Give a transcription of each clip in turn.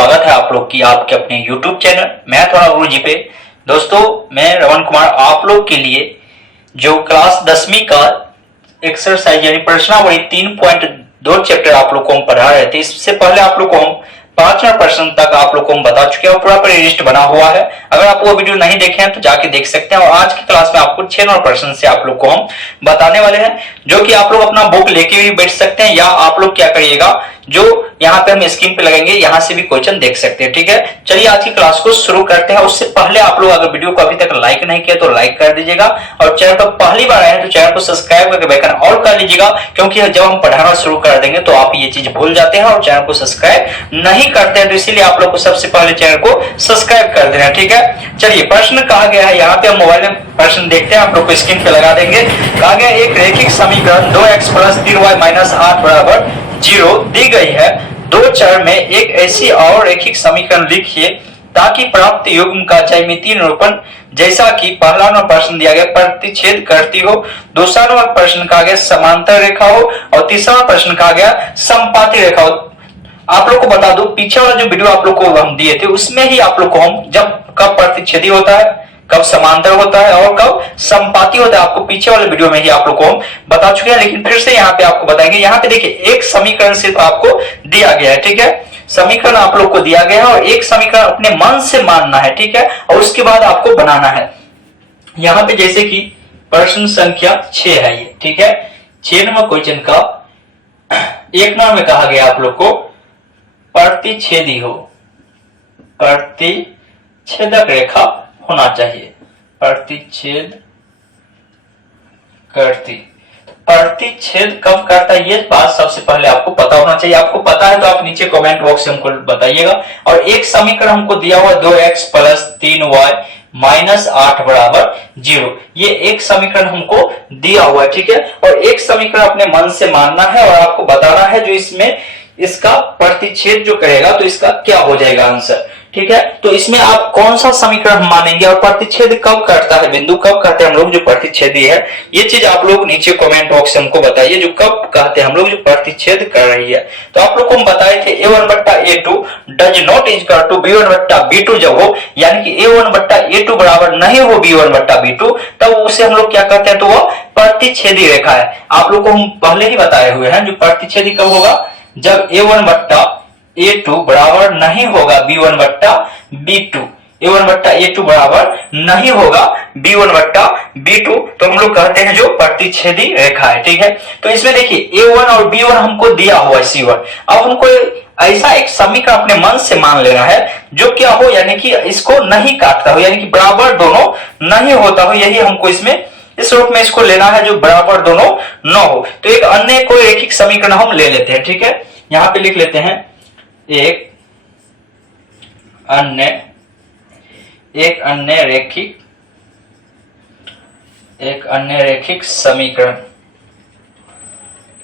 स्वागत है आप लोग की आपके अपने YouTube चैनल मैं थोड़ा गुरु जी पे। दोस्तों मैं रमन कुमार आप लोग के लिए जो क्लास 10वीं का एक्सरसाइज यानी प्रश्नावली 3.2 चैप्टर आप लोग को हम पढ़ा रहे थे। इससे पहले आप लोग को हम 5वां प्रश्न तक आप लोग को हम बता चुके हैं और पूरा प्लेलिस्ट बना हुआ है। अगर आप वो वीडियो नहीं देखे हैं तो जाके देख सकते हैं। और आज की क्लास में आपको 6वां प्रश्न से आप लोग को हम बताने वाले हैं, जो कि आप लोग अपना बुक लेके भी बैठ सकते हैं या आप लोग क्या करिएगा, जो यहाँ पे हम स्क्रीन पे लगेंगे यहाँ से भी क्वेश्चन देख सकते हैं। ठीक है, चलिए आज की क्लास को शुरू करते हैं। उससे पहले आप लोग अगर वीडियो को अभी तक लाइक नहीं किया तो लाइक कर दीजिएगा और चैनल पर पहली बार आए हैं तो चैनल को सब्सक्राइब करके बेल आइकन ऑल कर लीजिएगा, क्योंकि जब हम पढ़ाना शुरू कर देंगे तो आप ये चीज भूल जाते हैं और चैनल को सब्सक्राइब नहीं करते हैं। तो इसीलिए आप लोग को सबसे पहले चैनल को सब्सक्राइब कर देना। ठीक है, चलिए प्रश्न कहा गया है, यहाँ पे हम मोबाइल में प्रश्न देखते हैं, आप लोग को स्क्रीन पे लगा देंगे। कहा गया एक रैखिक समीकरण 2x + 3y - 8 = 0 दी गई है। दो चर में एक ऐसी और रैखिक समीकरण लिखिए ताकि प्राप्त युग्म का ज्यामितीय निरूपण जैसा कि पहला नंबर प्रश्न दिया गया प्रतिच्छेद करती हो, दूसरा नंबर प्रश्न कहा गया समांतर रेखा हो और तीसरा प्रश्न कहा गया संपाती रेखा हो। आप लोग को बता दूं, पीछे वाला जो वीडियो आप लोग को हम दिए थे उसमें ही आप लोग को हम जब कब प्रतिच्छेदी होता है, कब समांतर होता है और कब संपाती होता है, आपको पीछे वाले वीडियो में ही आप लोग को हम बता चुके हैं। लेकिन फिर से यहाँ पे आपको बताएंगे। यहाँ पे देखिए एक समीकरण सिर्फ आपको दिया गया है। ठीक है, समीकरण आप लोग को दिया गया है और एक समीकरण अपने मन से मानना है। ठीक है, और उसके बाद आपको बनाना है। यहाँ पे जैसे कि प्रश्न संख्या 6 है ये। ठीक है, 6 नंबर क्वेश्चन का 1 नंबर में कहा गया आप लोग को प्रतिच्छेदी हो, प्रतिच्छेदक रेखा होना चाहिए, प्रतिच्छेद करती। प्रतिच्छेद कब करता है ये बात सबसे पहले आपको पता होना चाहिए। आपको पता है तो आप नीचे कमेंट बॉक्स में हमको बताइएगा। और एक समीकरण हमको दिया हुआ 2x + 3y - 8 = 0, ये एक समीकरण हमको दिया हुआ है। ठीक है, और एक समीकरण अपने मन से मानना है और आपको बताना है जो इसमें इसका प्रतिच्छेद जो करेगा तो इसका क्या हो जाएगा आंसर। ठीक है, तो इसमें आप कौन सा समीकरण मानेंगे और प्रतिच्छेद कब करता है, बिंदु कब करते हैं हम लोग जो प्रतिच्छेदी है, ये चीज आप लोग नीचे कमेंट बॉक्स से हमको बताइए जो कब कहते हैं हम लोग जो प्रतिच्छेद कर रही है। तो आप लोग को हम बताए थे A1/A2 does not equal to B1/B2 जब हो, यानी कि A1/A2 बराबर नहीं हो B1/B2, तब उसे हम लोग क्या कहते हैं, तो वह प्रतिच्छेदी रेखा है। आप लोग को हम पहले ही बताए हुए हैं जो प्रतिच्छेदी कब होगा, जब A1/A2 बराबर नहीं होगा B1/B2, A1/A2 बराबर नहीं होगा B1/B2, तो हम लोग कहते हैं जो प्रतिच्छेदी रेखा है। ठीक है, तो इसमें देखिए A1 और B1 हमको दिया हुआ है C1। अब हमको ऐसा एक समीकरण अपने मन से मान लेना है जो क्या हो, यानी कि इसको नहीं काटता हो, यानी कि बराबर दोनों नहीं होता हो। यही हमको इसमें इस रूप में इसको लेना है जो बराबर दोनों न हो। तो एक अन्य कोई रैखिक समीकरण हम ले लेते हैं। ठीक है, यहां पे लिख लेते हैं एक अन्य रैखिक समीकरण,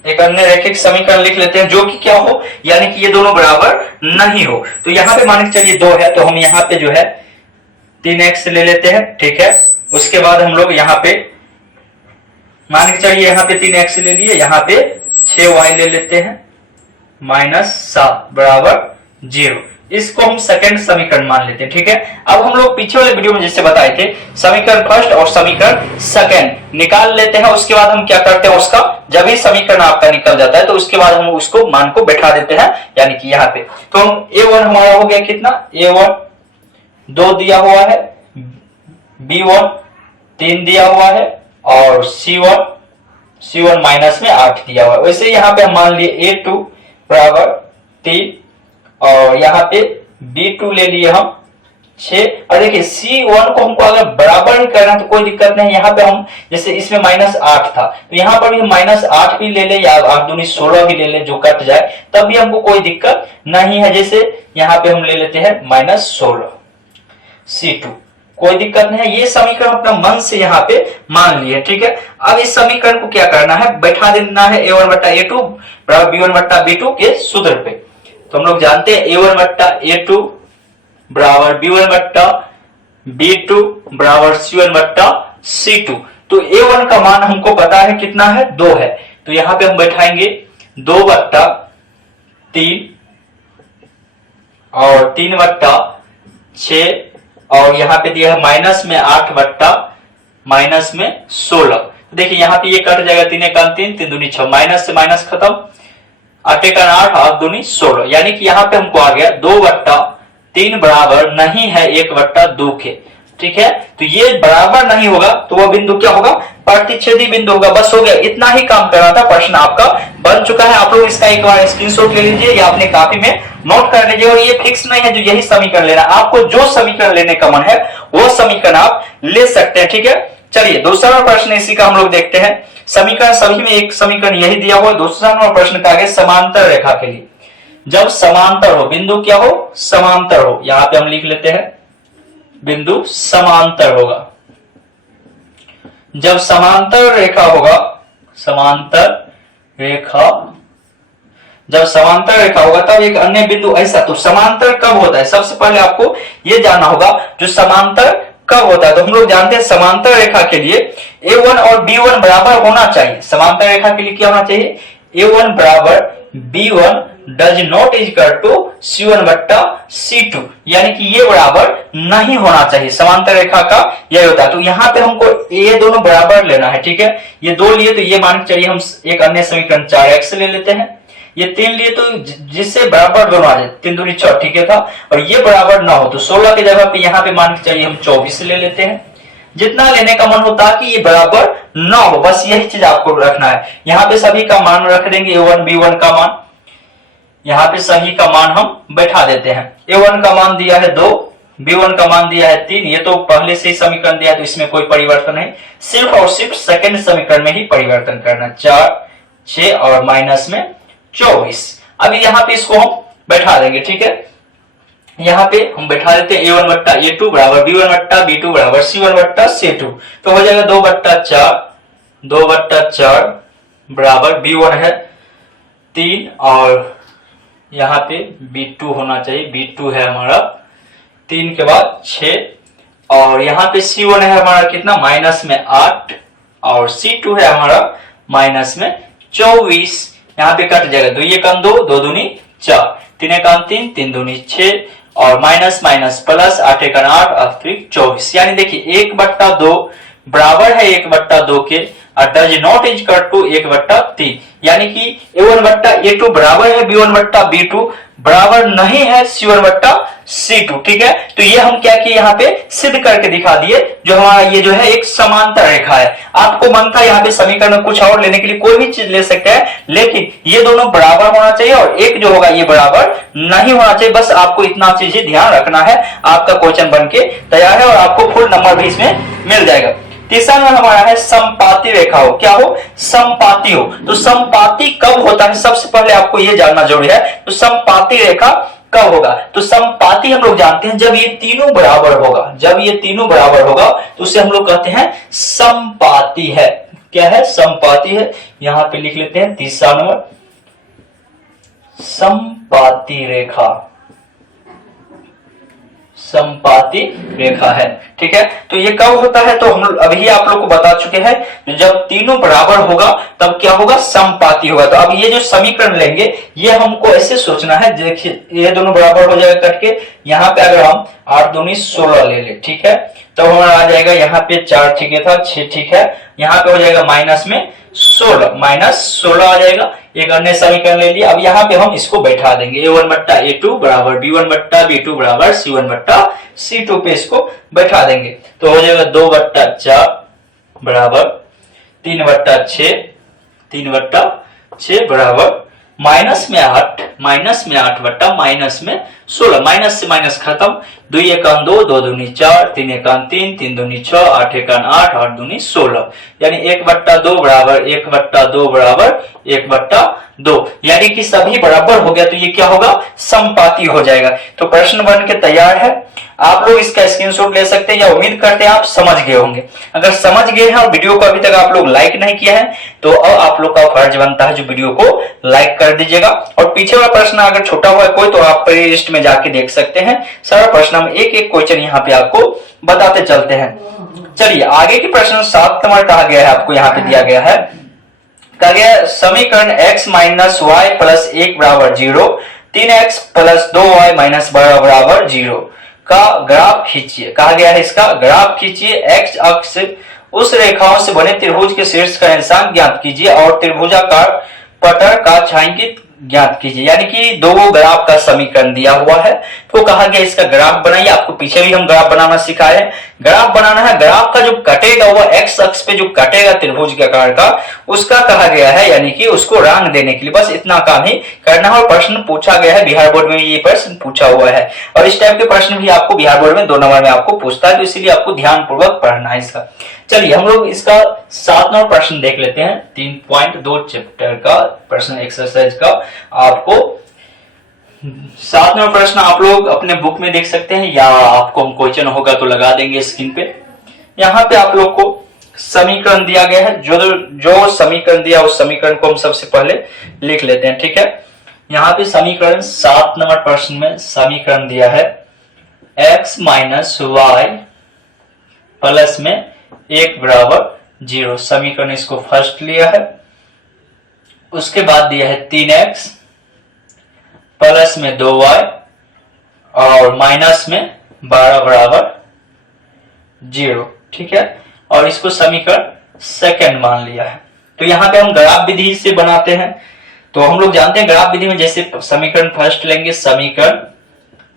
एक अन्य रैखिक समीकरण लिख लेते हैं जो कि क्या हो, यानी कि ये दोनों बराबर नहीं हो। तो यहां पे मान के चलिए 2 है तो हम यहां पे जो है 3x ले लेते हैं। ठीक है, उसके बाद हम लोग यहाँ पे मान के चलिए यहाँ पे 3x ले लिए, यहाँ पे 6y ले लेते हैं -7 = 0। इसको हम सेकंड समीकरण मान लेते हैं। ठीक है, अब हम लोग पीछे वाले वीडियो में जैसे बताए थे समीकरण फर्स्ट और समीकरण सेकंड निकाल लेते हैं। उसके बाद हम क्या करते हैं, उसका जब ही समीकरण आपका निकल जाता है तो उसके बाद हम उसको मान को बैठा देते हैं, यानी कि यहाँ पे। तो हम A1 हमारा हो गया कितना, A1 2 दिया हुआ है, B1 3 दिया हुआ है और C1 माइनस में 8 दिया हुआ है। वैसे यहाँ पे हम मान लिए A2 बराबर 3 और यहाँ पे B2 ले लिए हम 6। और देखिए C1 को हमको अगर बराबर ही करना तो कोई दिक्कत नहीं। यहाँ पे हम जैसे इसमें -8 था तो यहाँ पर भी -8 भी ले ले या 8 दूनी 16 भी ले ले, जो कट जाए तब भी हमको कोई दिक्कत नहीं है। जैसे यहाँ पे हम ले लेते हैं -16 C2, कोई दिक्कत नहीं है। ये समीकरण अपना मन से यहाँ पे मान लिए। ठीक है, अब इस समीकरण को क्या करना है, बैठा देना है A1/A2 बराबर B1/B2 के सूत्र पे। तो हम लोग जानते हैं A1/A2 बराबर B1/B2 बराबर C1/C2। तो A1 का मान हमको पता है कितना है, 2 है। तो यहां पे हम बैठाएंगे 2/3 और 3/6 और यहाँ पे दिया है माइनस में 8/ माइनस में 16। देखिए यहाँ पे ये कट जाएगा, 3 × 3, 3 दूनी 6, माइनस से माइनस खत्म, 8 × 8, 8 दूनी 16, यानी कि यहाँ पे हमको आ गया 2/3 बराबर नहीं है 1/2 के। ठीक है, तो ये बराबर नहीं होगा तो वह बिंदु क्या होगा, प्रतिच्छेदी बिंदु होगा। बस हो गया, इतना ही काम करना था, प्रश्न आपका बन चुका है। आप लोग इसका एक बार स्क्रीनशॉट ले लीजिए या अपने कॉपी में नोट कर लीजिए। और ये फिक्स नहीं है जो यही समीकरण लेना, आपको जो समीकरण लेने का मन है वो समीकरण आप ले सकते हैं। ठीक है, चलिए दूसरा प्रश्न इसी का हम लोग देखते हैं। समीकरण सभी में एक समीकरण यही दिया हुआ है। दूसरा नंबर प्रश्न का आगे समांतर रेखा के लिए, जब समांतर हो, बिंदु क्या हो, समांतर हो, यहां पे हम लिख लेते हैं बिंदु समांतर होगा। जब समांतर रेखा होगा, समांतर रेखा, जब समांतर रेखा होगा तब एक अन्य बिंदु ऐसा, तो समांतर कब होता है, सबसे पहले आपको यह जानना होगा जो समांतर कब होता है। तो हम लोग जानते हैं समांतर रेखा के लिए A1 और B1 बराबर होना चाहिए। समांतर रेखा के लिए क्या होना चाहिए, A1 बराबर B1 does not equal to C1/C2, यानी कि ये बराबर नहीं होना चाहिए। समांतर रेखा का यही होता है। तो यहाँ पे हमको ये दोनों बराबर लेना है। ठीक है, ये 2 लिए तो ये मान के चलिए हम एक अन्य समीकरण 4x ले लेते हैं। ये 3 लिए तो जिससे बराबर दोनों आ जाए, 3 दूनी 6, ठीक है था। और ये बराबर ना हो तो 16 की जगह पे यहाँ पे मान के चलिए हम 24 ले लेते हैं। जितना लेने का मन होता है कि ये बराबर ना हो, बस यही चीज आपको रखना है। यहाँ पे सभी का मान रख देंगे, A1 B1 का मान, यहाँ पे सभी का मान हम बैठा देते हैं। A1 का मान दिया है 2, B1 का मान दिया है 3, ये तो पहले से ही समीकरण दिया है तो इसमें कोई परिवर्तन नहीं, सिर्फ और सिर्फ सेकंड समीकरण में ही परिवर्तन करना, 4, 6 और माइनस में 24। अभी यहाँ पे इसको हम बैठा देंगे। ठीक है, यहाँ पे हम बैठा देते हैं A1/A2 बराबर B1/B2 बराबर C1/C2, तो हो जाएगा 2/4 बराबर B1 है 3 और यहाँ पे B2 होना चाहिए, B2 है हमारा 3 के बाद 6 और यहाँ पे C1 है हमारा कितना, माइनस में 8 और C2 है हमारा माइनस में 24। यहाँ पे कट जाएगा, 2 × 2, 2 दूनी 4, 3 × 3, 3 दूनी 6 और माइनस माइनस प्लस, 8 × 8 अतिरिक्त 24। यानी देखिए 1/2 बराबर है 1/2 के और डज नॉट इक्वल टू 1/3, यानी कि A1/A2 बराबर है B1/B2 बराबर नहीं है C1/C2। ठीक है, तो ये हम क्या किए, यहाँ पे सिद्ध करके दिखा दिए। जो हमारा ये जो है एक समांतर रेखा है। आपको मन था यहाँ पे समीकरण में कुछ और लेने के लिए कोई भी चीज ले सकते हैं, लेकिन ये दोनों बराबर होना चाहिए और एक जो होगा ये बराबर नहीं होना चाहिए। बस आपको इतना चीज ही ध्यान रखना है, आपका क्वेश्चन बन के तैयार है और आपको फुल नंबर भी इसमें मिल जाएगा। तीसरा नंबर हमारा है समपाती रेखा हो, क्या हो, समपाती हो। तो समपाती कब होता है, सबसे पहले आपको यह जानना जरूरी है। तो समपाती रेखा कब होगा, तो समपाती हम लोग जानते हैं जब ये तीनों बराबर होगा, जब ये तीनों बराबर होगा तो उसे हम लोग कहते हैं समपाती है। क्या है, समपाती है। यहां पे लिख लेते हैं तीसरा नंबर, समपाती रेखा, समपाती रेखा है। ठीक है, तो ये कब होता है, तो हम अभी आप लोग को बता चुके हैं जब तीनों बराबर होगा तब क्या होगा, समपाती होगा। तो अब ये जो समीकरण लेंगे ये हमको ऐसे सोचना है, देखिए ये दोनों बराबर हो जाएगा कट के, यहाँ पे अगर हम 8 दूनी 16 ले ले, ठीक है, तो हमारा आ जाएगा यहाँ पे 4, ठीक है था, 6, ठीक है, यहाँ पे हो जाएगा माइनस में 16, -16 आ जाएगा। एक अन्य समीकरण ले लिया। अब यहाँ पे हम इसको बैठा देंगे, A1/A2 बराबर B1/B2 बराबर C1/C2 पे इसको बैठा देंगे। तो हो जाएगा 2/4 बराबर 3/6, 3/6 बराबर माइनस में 8 बट्टा माइनस में 16, माइनस से माइनस खत्म, 2 × 2, 2 दूनी 4, 3 × 3, 3 दूनी 6, 8 × 8, 8 दूनी 16, यानी 1/2 बराबर 1/2 बराबर 1/2, यानी कि सभी बराबर हो गया तो ये क्या होगा, समपाती हो जाएगा। तो प्रश्न बन के तैयार है। आप लोग इसका स्क्रीनशॉट ले सकते हैं या उम्मीद करते हैं आप समझ गए होंगे। अगर समझ गए हैं और वीडियो को अभी तक आप लोग लाइक नहीं किया है तो अब आप लोग का फर्ज बनता है जो वीडियो को लाइक कर दीजिएगा। और पीछे वाला प्रश्न अगर छोटा हुआ है कोई तो आप प्ले लिस्ट में जाके देख सकते हैं। सारा प्रश्न हम एक एक क्वेश्चन यहाँ पे आपको बताते चलते हैं। चलिए आगे की प्रश्न 7 नंबर कहा गया है, आपको यहाँ पे दिया गया है, कहा गया समीकरण x - y + 1 बराबर 0 3x प्लस 2y माइनस 12 बराबर 0 का ग्राफ खींचिए। कहा गया है इसका ग्राफ खींचिए। x अक्ष उस रेखाओं से बने त्रिभुज के शीर्ष का इंसान ज्ञात कीजिए और त्रिभुजाकार पटल का छायांकित ज्ञात कीजिए। यानी कि दो ग्राफ का समीकरण दिया हुआ है, तो कहा गया इसका ग्राफ बनाइए। आपको पीछे भी हम ग्राफ बनाना सिखाए हैं। ग्राफ बनाना है, ग्राफ का जो कटेगा वह एक्स अक्ष पे जो कटेगा त्रिभुज के आकार का, उसका कहा गया है, यानी कि उसको रंग देने के लिए बस इतना काम ही करना है। और प्रश्न पूछा गया है, बिहार बोर्ड में ये प्रश्न पूछा हुआ है और इस टाइप के प्रश्न भी आपको बिहार बोर्ड में 2 नंबर में आपको पूछता है, तो इसीलिए आपको ध्यान पूर्वक पढ़ना है इसका। चलिए हम लोग इसका 7 नंबर प्रश्न देख लेते हैं। 3.2 चैप्टर का प्रश्न एक्सरसाइज का आपको 7 नंबर प्रश्न आप लोग अपने बुक में देख सकते हैं या आपको हम क्वेश्चन होगा तो लगा देंगे स्क्रीन पे। यहाँ पे आप लोग को समीकरण दिया गया है। जो समीकरण दिया उस समीकरण को हम सबसे पहले लिख लेते हैं, ठीक है। यहाँ पे समीकरण 7 नंबर प्रश्न में समीकरण दिया है x माइनस वाई प्लस में 1 बराबर 0। समीकरण इसको फर्स्ट लिया है। उसके बाद दिया है 3x प्लस में 2y और माइनस में 12 बराबर 0, ठीक है। और इसको समीकरण सेकंड मान लिया है। तो यहाँ पे हम ग्राफ विधि से बनाते हैं। तो हम लोग जानते हैं ग्राफ विधि में जैसे समीकरण फर्स्ट लेंगे, समीकरण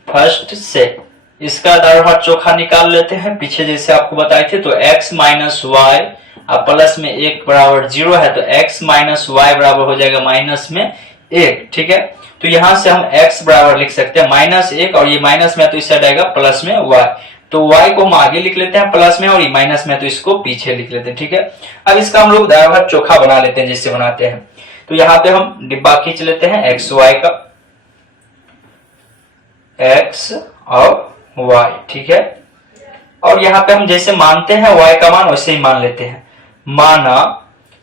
फर्स्ट से इसका दारोहार चोखा निकाल लेते हैं। पीछे जैसे आपको बताए थे, तो x माइनस वाई प्लस में 1 बराबर 0 है, तो x माइनस वाई बराबर हो जाएगा माइनस में 1, ठीक है। तो यहां से हम x बराबर लिख सकते हैं माइनस 1 और ये माइनस में है तो इस साइड आएगा प्लस में y। तो y को हम आगे लिख लेते हैं प्लस में और ये माइनस में है तो इसको पीछे लिख लेते हैं, ठीक है। अब इसका हम लोग दारोहार चोखा बना लेते हैं जैसे बनाते हैं। तो यहाँ पे हम डिब्बा खींच लेते हैं x y का, x और y, ठीक है। और यहाँ पे हम जैसे मानते हैं y का मान वैसे ही मान लेते हैं। माना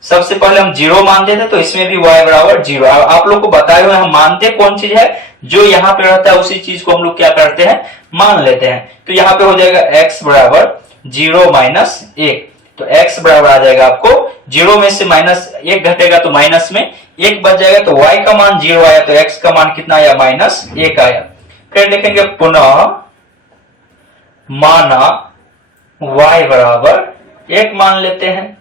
सबसे पहले हम 0 मानते थे तो इसमें भी y बराबर 0। आप लोग को बताए हुए हम मानते कौन चीज है, जो यहाँ पे रहता है उसी चीज को हम लोग क्या करते हैं, मान लेते हैं। तो यहाँ पे हो जाएगा x बराबर 0 माइनस 1। तो x बराबर आ जाएगा आपको 0 में से माइनस 1 घटेगा तो माइनस में 1 बच जाएगा। तो y का मान 0 आया तो x का मान कितना आया, माइनस 1 आया। फिर देखेंगे पुनः माना y बराबर 1 मान लेते हैं।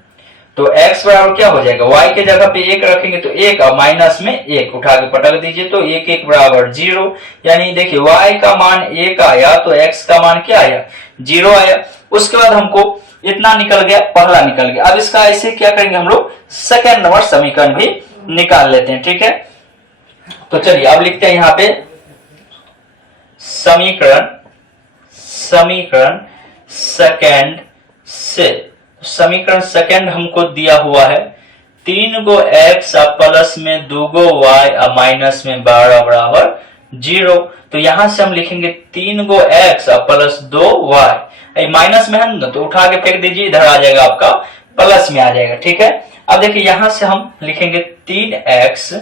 तो x बराबर क्या हो जाएगा, y के जगह पे 1 रखेंगे तो 1 और माइनस में 1 उठा के पटक दीजिए तो 1 1 बराबर 0। यानी देखिए y का मान 1 आया तो x का मान क्या आया, 0 आया। उसके बाद हमको इतना निकल गया, पहला निकल गया। अब इसका ऐसे क्या करेंगे हम लोग, सेकंड नंबर समीकरण भी निकाल लेते हैं, ठीक है। तो चलिए अब लिखते हैं यहाँ पे समीकरण सेकंड से। समीकरण सेकंड हमको दिया हुआ है 3 गो x प्लस में 2 गो y माइनस में 12 बराबर 0। तो यहां से हम लिखेंगे 3 गो x प्लस 2 y, माइनस में है ना तो उठा के फेंक दीजिए, इधर आ जाएगा आपका प्लस में आ जाएगा, ठीक है। अब देखिए यहां से हम लिखेंगे 3x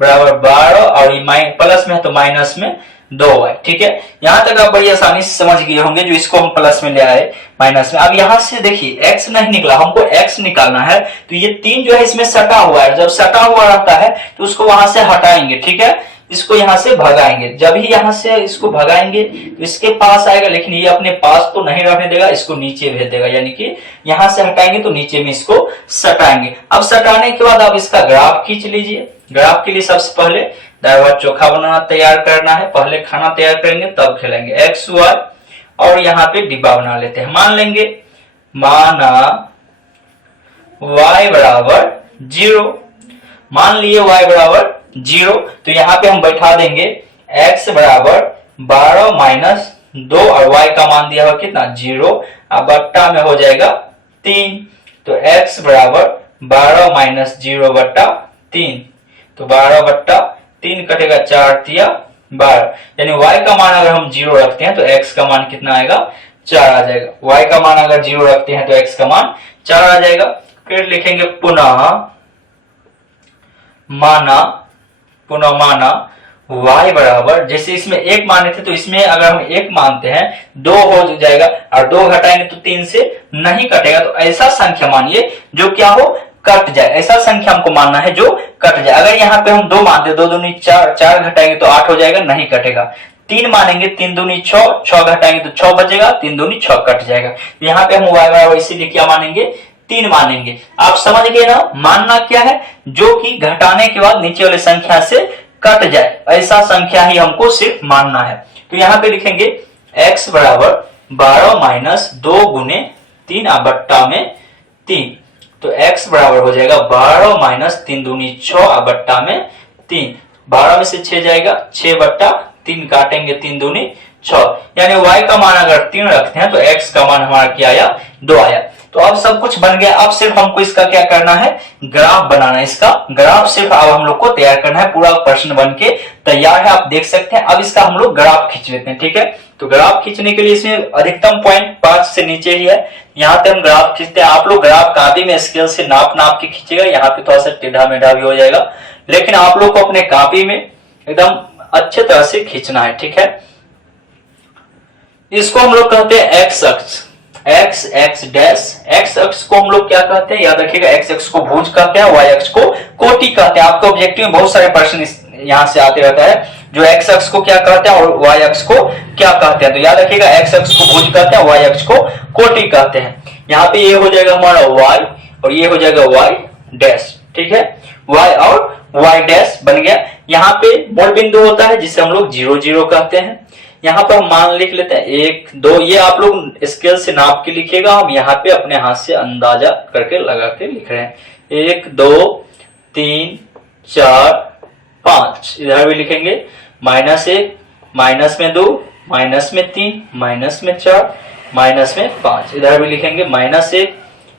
बराबर 12 और ये प्लस में है तो माइनस में 2y, ठीक है। यहां तक आप बड़ी आसानी से समझ गए होंगे, जो इसको हम प्लस में ले आए माइनस में। अब यहां से देखिए x नहीं निकला, हमको x निकालना है। तो ये 3 जो है इसमें सटा हुआ है, जब सटा हुआ रहता है तो उसको वहां से हटाएंगे, ठीक है। इसको यहां से भगाएंगे, जब ही यहां से इसको भगाएंगे तो इसके पास आएगा, लेकिन ये अपने पास तो नहीं रहने देगा, इसको नीचे भेज देगा। यानी कि यहां से हटाएंगे तो नीचे में इसको सटाएंगे। अब सटाने के बाद आप इसका ग्राफ खींच लीजिए। ग्राफ के लिए सबसे पहले दारोहार चोखा बनाना तैयार करना है, पहले खाना तैयार करेंगे तब खेलेंगे। एक्स वाई और यहाँ पे डिब्बा बना लेते हैं। मान लेंगे माना y बराबर 0, मान लिए y बराबर 0। तो यहाँ पे हम बैठा देंगे x बराबर 12 माइनस 2 और y का मान दिया हुआ कितना 0, अब बट्टा में हो जाएगा 3। तो x बराबर 12 माइनस 0 बट्टा 3, तो 12 बट्टा 3 कटेगा 4 तिया 12। यानी y का मान अगर हम 0 रखते हैं तो x का मान कितना आएगा 4 आ जाएगा। y का मान अगर 0 रखते हैं तो x का मान 4 आ जाएगा। फिर लिखेंगे पुनः माना y बराबर, जैसे इसमें 1 माने थे तो इसमें अगर हम 1 मानते हैं 2 हो जाएगा और 2 घटाएंगे तो 3 से नहीं कटेगा। तो ऐसा संख्या मानिए जो क्या हो कट जाए, ऐसा संख्या हमको मानना है जो कट जाए। अगर यहाँ पे हम 2 मानते, 2 दूनी 4, 4 घटाएंगे तो 8 हो जाएगा, नहीं कटेगा। 3 मानेंगे, 3 दूनी 6, 6 घटाएंगे तो 6 बचेगा, 3 दूनी 6 कट जाएगा। यहाँ पे हम y बराबर इसीलिए क्या मानेंगे, 3 मानेंगे। आप समझ गए ना, मानना क्या है, जो कि घटाने के बाद नीचे वाले संख्या से कट जाए, ऐसा संख्या ही हमको सिर्फ मानना है। तो यहाँ पे लिखेंगे x बराबर 12 माइनस 2 गुने 3 बट्टा में 3। तो x बराबर हो जाएगा 12 माइनस 3 दूनी 6 बट्टा में 3। 12 में से 6 जाएगा, 6 बट्टा 3 काटेंगे, 3 दूनी 6, यानी y का मान अगर 3 रखते हैं तो x का मान हमारा क्या आया, 2 आया। तो अब सब कुछ बन गया। अब सिर्फ हमको इसका क्या करना है, ग्राफ बनाना है। इसका ग्राफ सिर्फ अब हम लोग को तैयार करना है। पूरा प्रश्न बन के तैयार है, आप देख सकते हैं। अब इसका हम लोग ग्राफ खींच लेते हैं, ठीक है। तो ग्राफ खींचने के लिए इसमें अधिकतम पॉइंट 5 से नीचे ही है, यहाँ पे हम ग्राफ खींचते हैं। आप लोग ग्राफ कॉपी में स्केल से नाप नाप के खींचेगा, यहाँ पे थोड़ा सा टेढ़ा मेढ़ा भी हो जाएगा, लेकिन आप लोग को अपने कॉपी में एकदम अच्छे तरह से खींचना है, ठीक है। इसको हम लोग कहते हैं एक्स अक्ष, एक्स एक्स डैश। एक्स अक्ष को हम लोग क्या कहते हैं, याद रखिएगा, एक्स अक्ष को भुज कहते हैं, वाई अक्ष को कोटि कहते हैं। आपको ऑब्जेक्टिव में बहुत सारे प्रश्न यहाँ से आते रहता है, जो एक्स अक्ष को क्या कहते हैं और वाई अक्ष को क्या कहते हैं। तो याद रखिएगा, एक्स अक्ष को भुज कहते हैं, वाई अक्ष को कोटि कहते हैं। यहाँ पे ये हो जाएगा हमारा वाई और ये हो जाएगा वाई डैश, ठीक है। वाई और वाई डैश बन गया। यहाँ पे मूल बिंदु होता है जिसे हम लोग 0 0 कहते हैं। यहाँ पर हम मान लिख लेते हैं 1 2, ये आप लोग स्केल से नाप के लिखिएगा, हम यहाँ पे अपने हाथ से अंदाजा करके लगा के लिख रहे हैं। 1 2 3 4 5, इधर भी लिखेंगे -1, माइनस में 2, माइनस में 3, माइनस में 4, माइनस में 5, इधर भी लिखेंगे -1,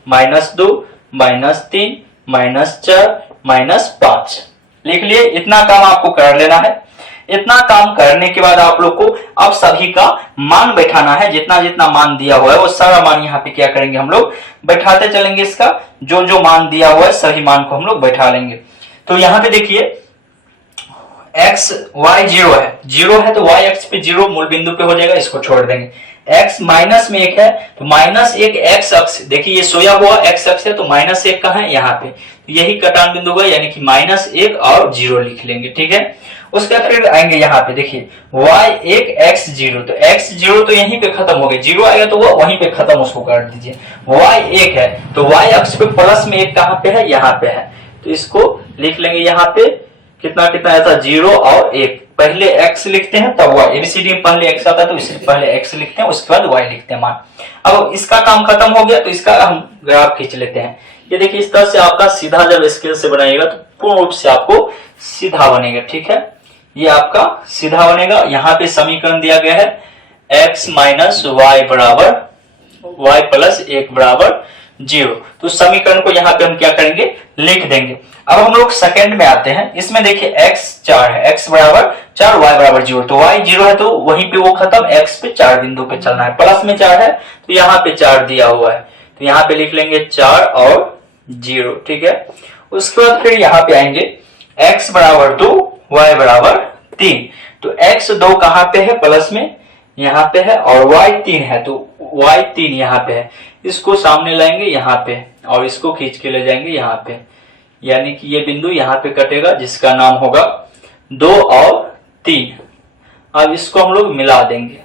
-2, -3, -4, -5। लिख लिए। इतना काम आपको कर लेना है। इतना काम करने के बाद आप लोग को अब सभी का मान बैठाना है। जितना जितना मान दिया हुआ है वो सारा मान यहाँ पे क्या करेंगे, हम लोग बैठाते चलेंगे। इसका जो जो मान दिया हुआ है सभी मान को हम लोग बैठा लेंगे। तो यहाँ पे देखिए x y 0 है तो y अक्ष पे 0 मूल बिंदु पे हो जाएगा, इसको छोड़ देंगे। x माइनस में 1 है तो -1 x अक्ष, देखिए ये सोया हुआ x अक्ष है तो -1 कहाँ है, यहाँ पे। यही कटान बिंदु होगा, यानी कि -1 और 0 लिख लेंगे, ठीक है। उसके बाद फिर आएंगे यहाँ पे, देखिए y1 x0, तो x0 तो यहीं पे खत्म हो गया, 0 आएगा तो वो वहीं पे खत्म, उसको कर दीजिए। y1 है तो y अक्ष पे प्लस में 1 कहाँ पे है, यहाँ पे है, तो इसको लिख लेंगे। यहाँ पे कितना कितना आया था, 0 और 1। पहले x लिखते हैं तब y, एबीसीडी में पहले x आता है तो इसलिए पहले x लिखते हैं, उसके बाद y लिखते हैं मान। अब इसका काम खत्म हो गया तो इसका हम ग्राफ खींच लेते हैं। ये देखिए इस तरह से आपका सीधा जब स्केल से बनाएगा तो पूर्ण रूप से आपको सीधा बनेगा, ठीक है। ये आपका सीधा बनेगा। यहाँ पे समीकरण दिया गया है x माइनस वाई बराबर y प्लस 1 बराबर 0। तो समीकरण को यहाँ पे हम क्या करेंगे, लिख देंगे। अब हम लोग सेकंड में आते हैं। इसमें देखिए x 4 है, x बराबर 4, y बराबर 0, तो y 0 है तो वहीं पे वो खत्म, x पे 4 बिंदु पे चलना है। प्लस में 4 है तो यहाँ पे 4 दिया हुआ है तो यहाँ पे लिख लेंगे 4 और 0, ठीक है। उसके बाद फिर यहाँ पे आएंगे x बराबर 2, y बराबर 3, तो x 2 कहाँ पे है, प्लस में यहाँ पे है, और y 3 है तो y 3 यहाँ पे है। इसको सामने लाएंगे यहाँ पे और इसको खींच के ले जाएंगे यहाँ पे, यानी कि ये बिंदु यहाँ पे कटेगा जिसका नाम होगा 2 और 3। अब इसको हम लोग मिला देंगे,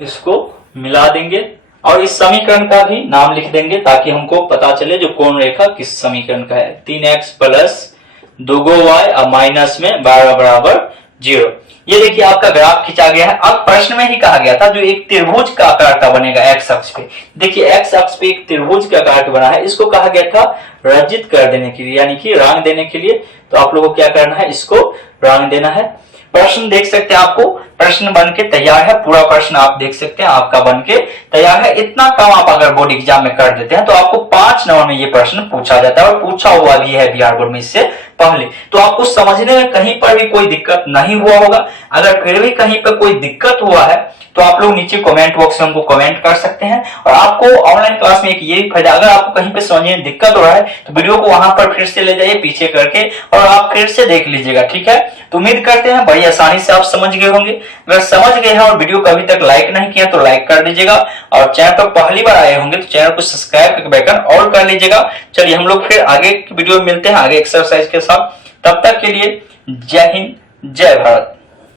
इसको मिला देंगे और इस समीकरण का भी नाम लिख देंगे ताकि हमको पता चले जो कोण रेखा किस समीकरण का है। 3x प्लस 2y और माइनस में 12 बराबर 0। ये देखिए आपका ग्राफ खींचा गया है। अब प्रश्न में ही कहा गया था जो एक त्रिभुज का आकार का बनेगा x अक्ष पे। देखिए x अक्ष पे एक त्रिभुज के आकार का बना है, इसको कहा गया था रचित कर देने के लिए, यानी कि रंग देने के लिए। तो आप लोगों को क्या करना है, इसको रंग देना है। प्रश्न देख सकते हैं, आपको प्रश्न बन के तैयार है। पूरा प्रश्न आप देख सकते हैं आपका बन के तैयार है। इतना काम आप अगर बोर्ड एग्जाम में कर देते हैं तो आपको 5 नंबर में ये प्रश्न पूछा जाता है और पूछा हुआ भी है बिहार बोर्ड में इससे पहले। तो आपको समझने में कहीं पर भी कोई दिक्कत नहीं हुआ होगा। अगर फिर भी कहीं पर कोई दिक्कत हुआ है तो आप लोग नीचे कमेंट बॉक्स में हमको कमेंट कर सकते हैं। और आपको ऑनलाइन क्लास में एक ये फायदा, अगर आपको कहीं पे समझने में दिक्कत हो रहा है तो वीडियो को वहां पर फिर से ले जाइए पीछे करके और आप फिर से देख लीजिएगा, ठीक है। तो उम्मीद करते हैं बड़ी आसानी से आप समझ गए होंगे। अगर समझ गए हैं और वीडियो को अभी तक लाइक नहीं किया तो लाइक कर दीजिएगा, और चैनल पर पहली बार आए होंगे तो चैनल को सब्सक्राइब करके बेल ऑल कर लीजिएगा। चलिए हम लोग फिर आगे की वीडियो में मिलते हैं आगे एक्सरसाइज के साथ। तब तक के लिए जय हिंद, जय भारत।